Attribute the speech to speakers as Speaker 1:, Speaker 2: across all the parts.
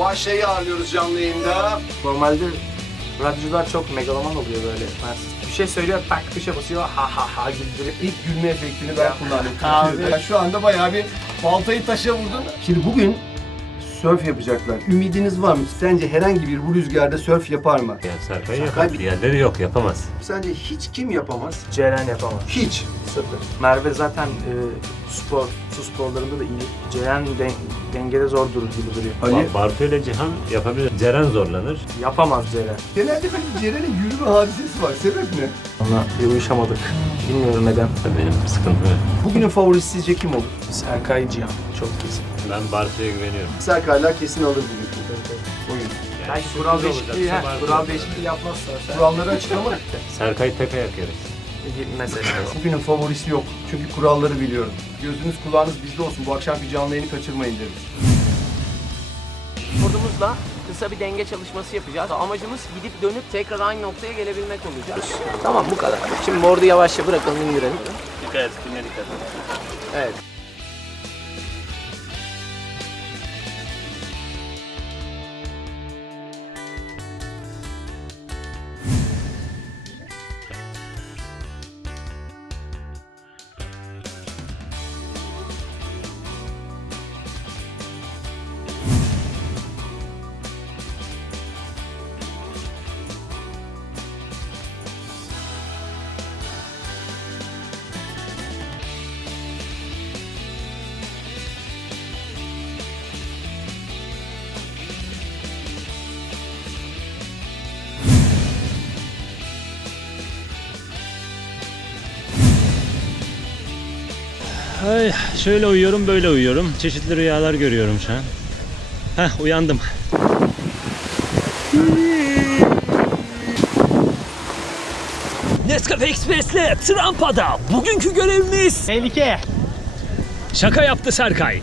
Speaker 1: Fuat Şey'i ağırlıyoruz canlı yayında.
Speaker 2: Normalde radyocular çok megaloman oluyor böyle. Bir şey söylüyor tak dışa basıyor ha ha ha güldürüp.
Speaker 1: İlk gülme efektini ben kullandım.
Speaker 2: Abi.
Speaker 1: Şu anda bayağı bir baltayı taşa vurdun. Şimdi bugün sörf yapacaklar. Ümidiniz var mı? Sence herhangi bir bu rüzgarda sörf yapar mı?
Speaker 3: Serkay
Speaker 1: Serkay
Speaker 3: yapar.
Speaker 1: bir-
Speaker 3: Diğerleri yok yapamaz.
Speaker 1: Sence hiç kim yapamaz?
Speaker 2: Ceren yapamaz.
Speaker 1: Hiç.
Speaker 2: Sıfır. Merve zaten e, spor, su sporlarında da iyi. Ceren den- dengede zor durur gibi duruyor.
Speaker 1: Ali?
Speaker 3: Ba- Bartu ile Cihan yapabilir. Ceren zorlanır.
Speaker 2: Yapamaz Ceren.
Speaker 1: Genelde böyle Ceren'in yürüme hadisesi var. Sebep ne?
Speaker 2: Ona uyuşamadık. Bilmiyorum neden.
Speaker 3: Benim sıkıntım yok.
Speaker 1: Bugünün favorisi sizce kim olur?
Speaker 2: Serkay Cihan. Çok kesin.
Speaker 3: Ben Bartu'ya güveniyorum.
Speaker 1: Serkaylar kesin alır bugün. Oyun.
Speaker 3: Yani
Speaker 2: Belki
Speaker 3: sürpriz
Speaker 2: kural
Speaker 3: olacak,
Speaker 2: değişikliği, he,
Speaker 3: Bartu
Speaker 2: kural değişikliği yapmazsa
Speaker 1: Kuralları açıklamadık da.
Speaker 3: Serkay tepe yakıyoruz.
Speaker 2: Mesela.
Speaker 1: Bugünün favorisi yok. Çünkü kuralları biliyorum. Gözünüz kulağınız bizde olsun. Bu akşamki canlı yayını kaçırmayın derim.
Speaker 4: Kodumuzla kısa bir denge çalışması yapacağız. Amacımız gidip dönüp tekrar aynı noktaya gelebilmek olacak. Tamam bu kadar. Şimdi board'u yavaşça bırakalım indirelim.
Speaker 3: Dikkat et, dikkat et.
Speaker 4: Evet.
Speaker 5: Ay, şöyle uyuyorum böyle uyuyorum. Çeşitli rüyalar görüyorum şu an. Heh uyandım. Nescafe Express'le Trampa'da bugünkü görevimiz... Tehlike. Şaka yaptı Serkay.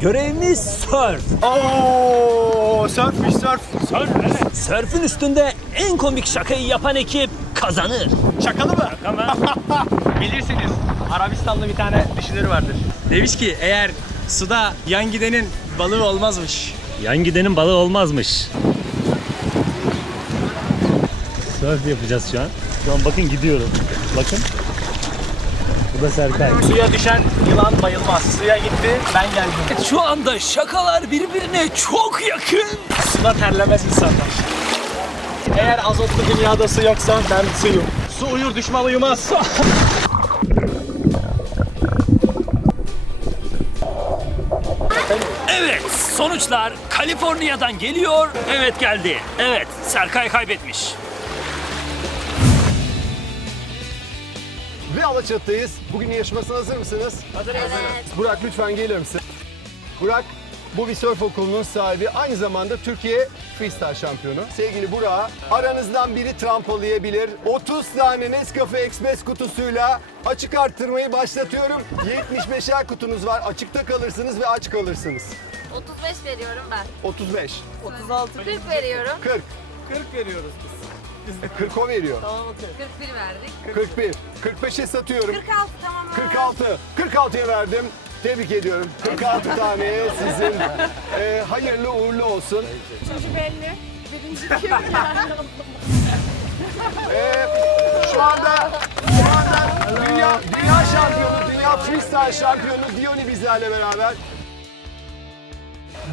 Speaker 5: Görevimiz surf.
Speaker 1: Oo, sörfmüş sörf.
Speaker 5: Surf evet. Surf'ün üstünde en komik şakayı yapan ekip kazanır.
Speaker 6: Şakalı mı?
Speaker 5: Şaka mı?
Speaker 6: Bilirsiniz. Arabistan'da bir tane düşünür vardır. Demiş ki eğer suda yan gidenin balığı olmazmış.
Speaker 5: Yan gidenin balığı olmazmış. Surf yapacağız şu an. Şu an bakın gidiyorum. Bakın. Bu da Serkay.
Speaker 6: Suya düşen yılan bayılmaz. Suya gitti ben geldim.
Speaker 5: Şu anda şakalar birbirine çok yakın.
Speaker 6: Suda terlemez insanlar. Eğer azotlu dünyada su yoksa ben suyum. Su uyur düşman uyumaz.
Speaker 5: sonuçlar Kaliforniya'dan geliyor. Evet geldi. Evet, Serkay kaybetmiş.
Speaker 1: Ve Alaçatı'dayız. Bugün yarışmasına hazır mısınız? Hazırız. Burak lütfen gelir misin? Burak bu bir surf okulunun sahibi. Aynı zamanda Türkiye freestyle şampiyonu. Sevgili Burak, aranızdan biri trampolayabilir. 30 tane Nescafe Express kutusuyla açık arttırmayı başlatıyorum. 75'er kutunuz var. Açıkta kalırsınız ve aç kalırsınız.
Speaker 7: 35 veriyorum ben.
Speaker 1: 35,
Speaker 7: 40 veriyorum.
Speaker 1: 40.
Speaker 6: 40 veriyoruz biz.
Speaker 1: 40 o veriyor.
Speaker 7: 41 verdik.
Speaker 1: 41. 45'e satıyorum.
Speaker 7: 46 tamam.
Speaker 1: 46. 46'ya verdim. Tebrik ediyorum. 46 tane sizin. Ee, hayırlı uğurlu olsun.
Speaker 7: Üçüncü belli. Birinci kim?
Speaker 1: Ee, şu anda şu anda dünya, dünya şampiyonu, dünya freestyle şampiyonu Diony bizlerle beraber.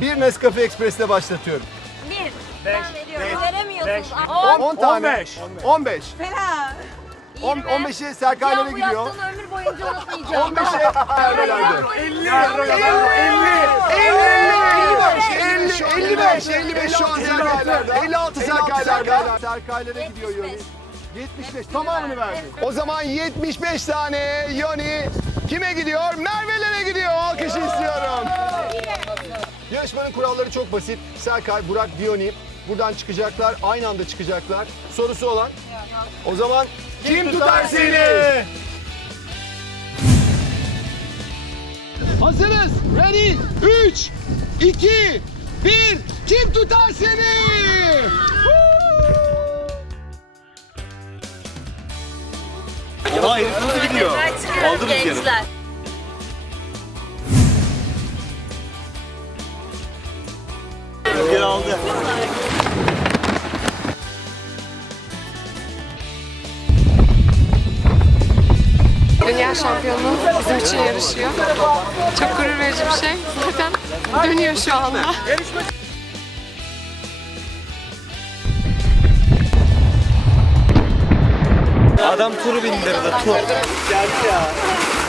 Speaker 1: Bir Nescafe Express'le başlatıyorum.
Speaker 7: Bir. Ben veriyorum. Veremiyorsunuz.
Speaker 1: 10,
Speaker 7: 10.
Speaker 1: tane. 15.
Speaker 7: Fena.
Speaker 1: 10,
Speaker 7: 20.
Speaker 1: 15'i Serkaylara
Speaker 7: Ya bu
Speaker 1: gidiyor.
Speaker 7: yaptığını ömür boyunca unutmayacağım.
Speaker 1: 15'e Merve'lerde.
Speaker 7: 50.
Speaker 1: 55, 55, 55 şu an Serkaylar'da. 56 Serkaylar'da. Serkaylar'a gidiyor Yoni. 75 tamamını verdi. O zaman 75 tane Yoni kime gidiyor? Merve'lere gidiyor. Alkış istiyorum. Yarışmanın kuralları çok basit. Serkay, Burak, Diyoni buradan çıkacaklar. Aynı anda çıkacaklar. Sorusu olan? O zaman kim tutar seni? Hazırız. Ready? 3, 2, 1. Kim tutar seni?
Speaker 7: Aldım gençler.
Speaker 1: Ee,
Speaker 8: şampiyonu bizim için yarışıyor. Çok gurur verici bir şey. Zaten dönüyor şu anda.
Speaker 9: Adam turu bindirdi tur. Selam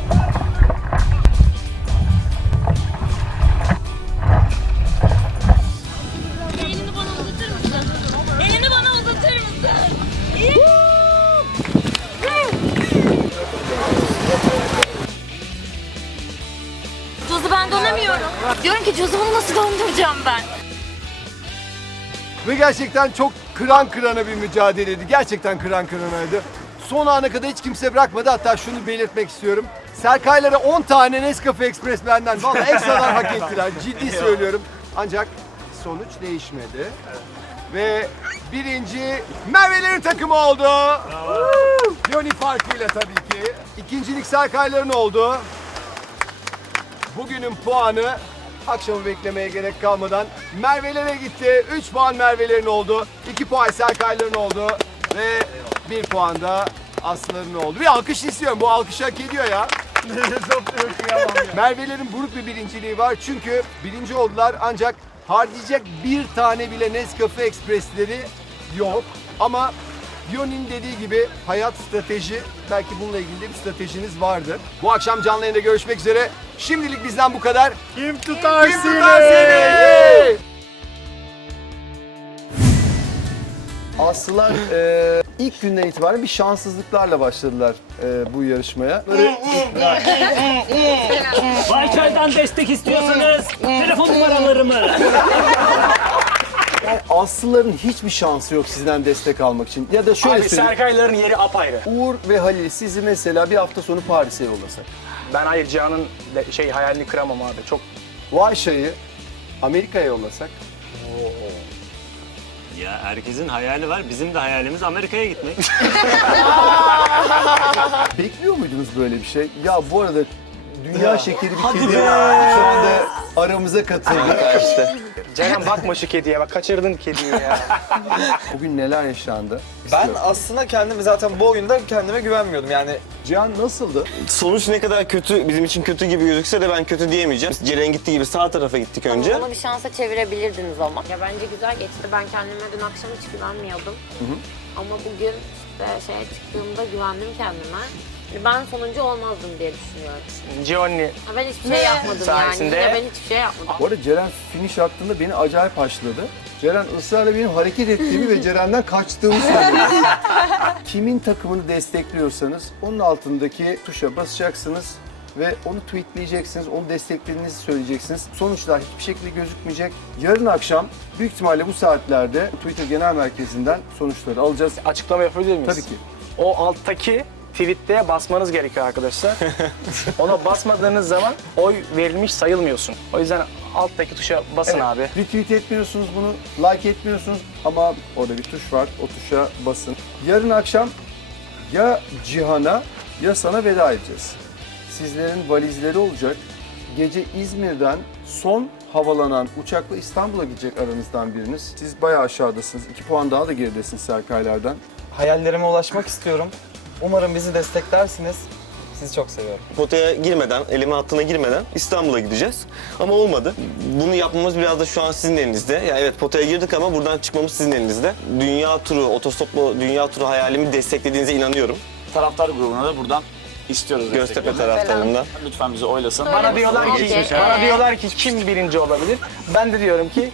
Speaker 7: Dönemiyorum. Diyorum ki Cuzu'nu nasıl döndüreceğim ben?
Speaker 1: Ve gerçekten çok kıran kırana bir mücadeleydi. Gerçekten kıran kıranaydı. Son ana kadar hiç kimse bırakmadı. Hatta şunu belirtmek istiyorum. Serkaylara 10 tane Nescafe Express benden. Vallahi ekstradan hak ettiler. Ciddi söylüyorum. Ancak sonuç değişmedi. Ve birinci Merve'lerin takımı oldu. Yoni farkıyla tabii ki. İkincilik Serkayların oldu. Bugünün puanı akşamı beklemeye gerek kalmadan Merve'lere gitti. 3 puan Merve'lerin oldu. 2 puan Serkayların oldu. Ve 1 puan da Aslı'ların oldu. Bir alkış istiyorum. Bu alkış hak ediyor ya. Merve'lerin buruk bir birinciliği var. Çünkü birinci oldular ancak harcayacak bir tane bile Nescafe Express'leri yok. Ama Yoni'nin dediği gibi hayat strateji, belki bununla ilgili de bir stratejiniz vardır. Bu akşam canlı yayında görüşmek üzere. Şimdilik bizden bu kadar.
Speaker 5: Kim tutar
Speaker 1: Kim tutar seni? Aslılar e, ilk günden itibaren bir şanssızlıklarla başladılar e, bu yarışmaya. Böyle
Speaker 5: Bayçay'dan destek istiyorsanız telefon numaralarımı.
Speaker 1: Aslıların hiçbir şansı yok sizden destek almak için. Ya da şöyle
Speaker 6: Abi
Speaker 1: söyleyeyim.
Speaker 6: Serkayların yeri apayrı.
Speaker 1: Uğur ve Halil sizi mesela bir hafta sonu Paris'e yollasak.
Speaker 6: Ben hayır Cihan'ın de- şey hayalini kıramam abi. Çok
Speaker 1: Vayşa'yı Amerika'ya yollasak.
Speaker 3: Ya herkesin hayali var. Bizim de hayalimiz Amerika'ya gitmek.
Speaker 1: Bekliyor muydunuz böyle bir şey? Ya bu arada dünya şekeri bir kedi şu anda aramıza katıldı.
Speaker 9: işte.
Speaker 6: Ceren bakma şu kediye bak kaçırdın kediyi ya.
Speaker 1: Bugün neler yaşandı?
Speaker 9: Ben aslında kendimi zaten bu oyunda kendime güvenmiyordum yani.
Speaker 1: Cihan nasıldı?
Speaker 10: Sonuç ne kadar kötü, bizim için kötü gibi gözükse de ben kötü diyemeyeceğim. Ceren gittiği gibi sağ tarafa gittik önce.
Speaker 7: Onu bir şansa çevirebilirdiniz ama. Ya bence güzel geçti. Ben kendime dün akşam hiç güvenmiyordum. Ama bugün işte şeye çıktığımda güvendim kendime. Ben sonuncu olmazdım diye düşünüyorum.
Speaker 6: Giovanni
Speaker 7: Ha, Ben hiçbir şey yapmadım
Speaker 6: Sayesinde-
Speaker 7: yani. Yine ben hiçbir şey yapmadım.
Speaker 1: Bu arada Ceren finish hattında beni acayip haşladı. Ceren ısrarla benim hareket ettiğimi ve Ceren'den kaçtığımı söyledi. Kimin takımını destekliyorsanız onun altındaki tuşa basacaksınız ve onu tweetleyeceksiniz, onu desteklediğinizi söyleyeceksiniz. Sonuçlar hiçbir şekilde gözükmeyecek. Yarın akşam büyük ihtimalle bu saatlerde Twitter Genel Merkezi'nden sonuçları alacağız.
Speaker 6: açıklama yapabilir miyiz?
Speaker 1: Tabii ki.
Speaker 6: O alttaki tweet'te basmanız gerekiyor arkadaşlar. Ona basmadığınız zaman oy verilmiş sayılmıyorsun. O yüzden alttaki tuşa basın abi.
Speaker 1: Retweet etmiyorsunuz bunu, like etmiyorsunuz ama orada bir tuş var, o tuşa basın. Yarın akşam ya Cihan'a ya sana veda edeceğiz. Sizlerin valizleri olacak. Gece İzmir'den son havalanan uçakla İstanbul'a gidecek aranızdan biriniz. Siz bayağı aşağıdasınız. 2 puan daha da geridesiniz Serkaylardan.
Speaker 9: Hayallerime ulaşmak istiyorum. Umarım bizi desteklersiniz. Sizi çok seviyorum.
Speaker 10: Potaya girmeden, elime hattına girmeden İstanbul'a gideceğiz. Ama olmadı. Bunu yapmamız biraz da şu an sizin elinizde. Ya evet potaya girdik ama buradan çıkmamız sizin elinizde. Dünya turu, otostoplu dünya turu hayalimi desteklediğinize inanıyorum.
Speaker 11: Taraftar grubuna da buradan istiyoruz
Speaker 10: Göztepe
Speaker 11: destekleri.
Speaker 10: taraftarından.
Speaker 11: Lütfen bizi oylasın.
Speaker 6: Bana diyorlar ki, bana diyorlar ki kim birinci olabilir? Ben de diyorum ki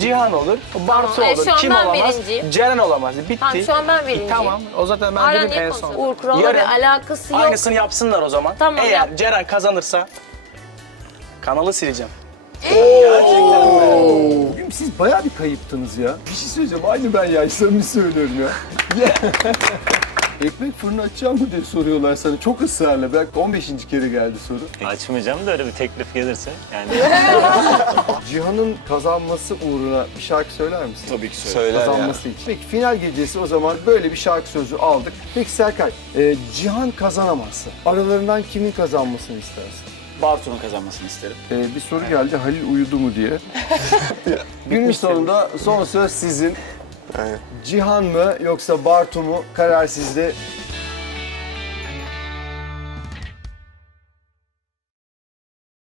Speaker 6: Cihan olur, Bartu
Speaker 7: Tamam, e,
Speaker 6: olur.
Speaker 7: şu an
Speaker 6: Kim
Speaker 7: ben
Speaker 6: olamaz?
Speaker 7: birinciyim.
Speaker 6: Ceren olamaz. Bitti.
Speaker 7: Tamam şu an ben
Speaker 6: E,
Speaker 7: birinciyim.
Speaker 6: tamam. O zaten ben
Speaker 7: Hala
Speaker 6: dedim
Speaker 7: niye
Speaker 6: en
Speaker 7: konuşuyorsun?
Speaker 6: son.
Speaker 7: Uğur Kural'la
Speaker 6: Yarın
Speaker 7: bir alakası yok.
Speaker 6: Aynısını yapsınlar o zaman.
Speaker 7: Tamam,
Speaker 6: Eğer
Speaker 7: yap.
Speaker 6: Ceren kazanırsa kanalı sileceğim.
Speaker 1: Bugün siz bayağı bir kayıptınız ya. Bir şey söyleyeceğim. Aynı ben ya. Samimi söylüyorum ya. Ekmek fırını açacağım mı diye soruyorlar sana. Çok ısrarla. Belki 15. kere geldi soru.
Speaker 3: Açmayacağım da öyle bir teklif gelirse. Yani
Speaker 1: Cihan'ın kazanması uğruna bir şarkı söyler misin?
Speaker 10: Tabii ki söyler ya.
Speaker 1: kazanması için. Peki final gecesi o zaman böyle bir şarkı sözü aldık. Peki Serkay, e, Cihan kazanamazsa aralarından kimin kazanmasını istersin?
Speaker 11: Bartu'nun kazanmasını isterim.
Speaker 1: E, bir soru geldi Halil uyudu mu diye. Günün sonunda son söz sizin.
Speaker 10: Aynen.
Speaker 1: Cihan mı yoksa Bartu mu karar sizde.